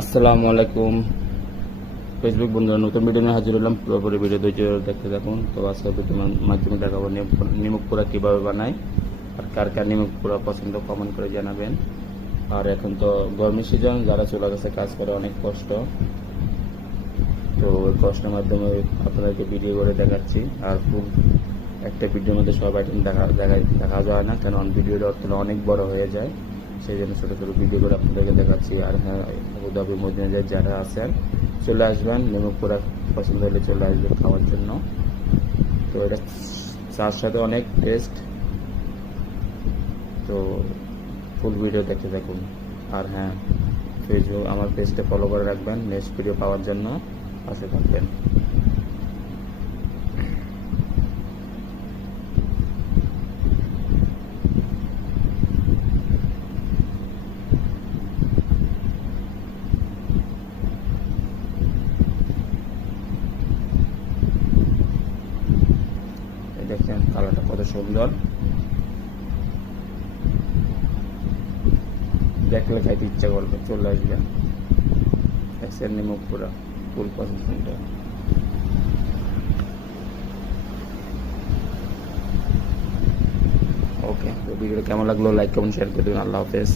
আসসালামু আলাইকুম ফেসবুক বন্ধুরা, নতুন ভিডিও নিয়ে হাজির হলাম। পুরোপুরি ভিডিও ধৈর্য দেখতে থাকুন। তো আজকে ভিডিওর মাধ্যমে দেখাবো নিমক পোড়া কীভাবে বানায়, আর কার কার নিমক পোড়া পছন্দ কমেন্ট করে জানাবেন। আর এখন তো গরমের সিজন, যারা চলে গেছে কাজ করে অনেক কষ্ট, তো ওই কষ্টের মাধ্যমে আপনাদেরকে ভিডিও করে দেখাচ্ছি। আর খুব একটা ভিডিওর মধ্যে সব আইটেম দেখা যায় না, কারণ ভিডিওটা অনেক বড় হয়ে যায়, সেই জন্য ছোটো ছোটো ভিডিও করে আপনাদেরকে দেখাচ্ছি। আর হ্যাঁ, আবুধাবি মদিনা যারা আছেন চলে আসবেন, নিমক পোড়া পছন্দ হলে চলে আসবেন খাওয়ার জন্য। তো এটা চার সাথে অনেক টেস্ট। তো ফুল ভিডিও দেখতে থাকুন। আর হ্যাঁ, ফেসবুক আমার পেজটা ফলো করে রাখবেন নেক্সট ভিডিও পাওয়ার জন্য, পাশে থাকবেন। দেখেন কালারটা কত সুন্দর, দেখলে খাইতে ইচ্ছা করবে, চলে আসবেন। দেখছেন নিমক পোড়া ফুল প্রসেসিংটা। ওকে, তো ভিডিওটা কেমন লাগলো লাইক কমেন্ট শেয়ার করে দেবেন। আল্লাহ হাফেজ।